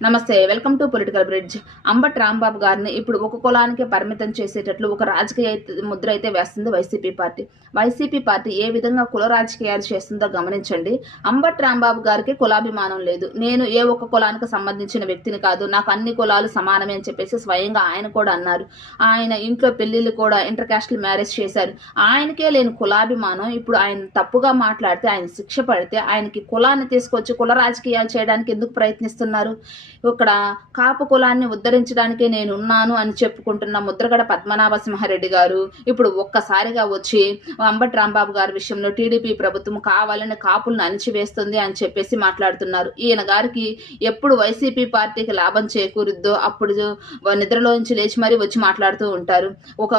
నమస్తే, welcome to political bridge. Ambati Rambabu గారిని ఇప్పుడు ఒక కులానికే పరిమితం చేసేటట్లు ఒక రాజకీయ ముద్ర అయితే వేస్తుంది వైసీపీ పార్టీ. వైసీపీ పార్టీ ఏ విధంగా కుల రాజకీయాలు చేస్తుందో గమనించండి. అంబటి రాంబాబు గారికి కులాభిమానం లేదు. నేను ఏ ఒక్క కులానికి సంబంధించిన వ్యక్తిని కాదు, నాకు అన్ని కులాలు సమానమే అని చెప్పేసి స్వయంగా ఆయన కూడా అన్నారు. ఆయన ఇంట్లో పెళ్లిళ్ళు కూడా ఇంటర్ కాస్టల్ మ్యారేజ్ చేశారు. ఆయనకే లేని కులాభిమానం ఇప్పుడు ఆయన తప్పుగా మాట్లాడితే, ఆయన శిక్ష పడితే ఆయనకి కులాన్ని తీసుకొచ్చి కుల రాజకీయాలు చేయడానికి ఎందుకు ప్రయత్నిస్తున్నారు? ఇక్కడ కాపు కులాన్ని ఉద్ధరించడానికే నేను ఉన్నాను అని చెప్పుకుంటున్న ముద్రగడ పద్మనాభసింహారెడ్డి గారు ఇప్పుడు ఒక్కసారిగా వచ్చి అంబటి రాంబాబు గారి విషయంలో టీడీపీ ప్రభుత్వం కావాలని కాపులను అణిచివేస్తుంది అని చెప్పేసి మాట్లాడుతున్నారు. ఈయన గారికి ఎప్పుడు వైసీపీ పార్టీకి లాభం చేకూరుద్దో అప్పుడు నిద్రలోంచి లేచి మరీ వచ్చి మాట్లాడుతూ ఉంటారు. ఒక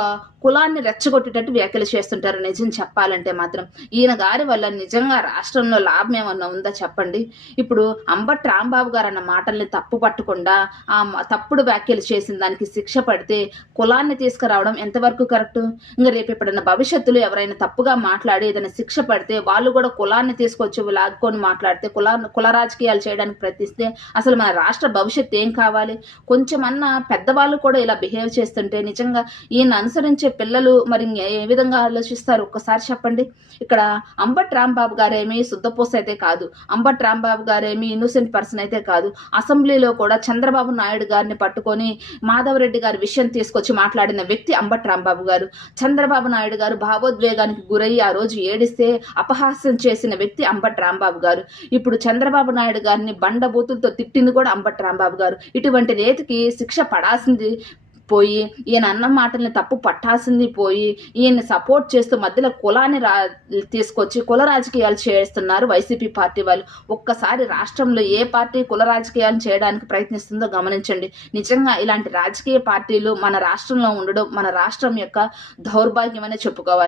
కులాన్ని రెచ్చగొట్టేటట్టు వ్యాఖ్యలు చేస్తుంటారు. నిజం చెప్పాలంటే మాత్రం ఈయన గారి వల్ల నిజంగా రాష్ట్రంలో లాభం ఏమన్నా ఉందా చెప్పండి. ఇప్పుడు అంబటి రాంబాబు గారు అన్న మాటల్ని తప్పు పట్టకుండా ఆ తప్పుడు వ్యాఖ్యలు చేసిన దానికి శిక్ష పడితే కులాన్ని తీసుకురావడం ఎంతవరకు కరెక్ట్? ఇంకా రేపు ఎప్పుడన్నా భవిష్యత్తులో ఎవరైనా తప్పుగా మాట్లాడి ఏదైనా శిక్ష పడితే వాళ్ళు కూడా కులాన్ని తీసుకొచ్చి లాక్కొని మాట్లాడితే కుల రాజకీయాలు చేయడానికి ప్రయత్నిస్తే అసలు మన రాష్ట్ర భవిష్యత్తు ఏం కావాలి? కొంచెమన్నా పెద్దవాళ్ళు కూడా ఇలా బిహేవ్ చేస్తుంటే నిజంగా ఈయన అనుసరించే పిల్లలు మరి ఏ విధంగా ఆలోచిస్తారు ఒక్కసారి చెప్పండి. ఇక్కడ అంబటి రాంబాబు గారేమి శుద్ధపూస అయితే కాదు, అంబటి రాంబాబు గారేమి ఇన్నోసెంట్ పర్సన్ అయితే కాదు. అసెంబ్లీలో కూడా చంద్రబాబు నాయుడు గారిని పట్టుకొని మాధవరెడ్డి గారి విషయం తీసుకొచ్చి మాట్లాడిన వ్యక్తి అంబటి రాంబాబు గారు. చంద్రబాబు నాయుడు గారు భావోద్వేగానికి గురయ్యి ఆ రోజు ఏడిస్తే అపహాస్యం చేసిన వ్యక్తి అంబటి రాంబాబు గారు. ఇప్పుడు చంద్రబాబు నాయుడు గారిని బండబూతులతో తిట్టింది కూడా అంబటి రాంబాబు గారు. ఇటువంటి రేతికి శిక్ష పడాల్సింది పోయి ఈయన అన్న మాటల్ని తప్పు పట్టాల్సింది పోయి ఈయన్ని సపోర్ట్ చేస్తూ మధ్యలో కులాన్ని తీసుకొచ్చి కుల రాజకీయాలు చేస్తున్నారు వైసీపీ పార్టీ వాళ్ళు. ఒక్కసారి రాష్ట్రంలో ఏ పార్టీ కుల రాజకీయాలు చేయడానికి ప్రయత్నిస్తుందో గమనించండి. నిజంగా ఇలాంటి రాజకీయ పార్టీలు మన రాష్ట్రంలో ఉండడం మన రాష్ట్రం యొక్క దౌర్భాగ్యమనే చెప్పుకోవాలి.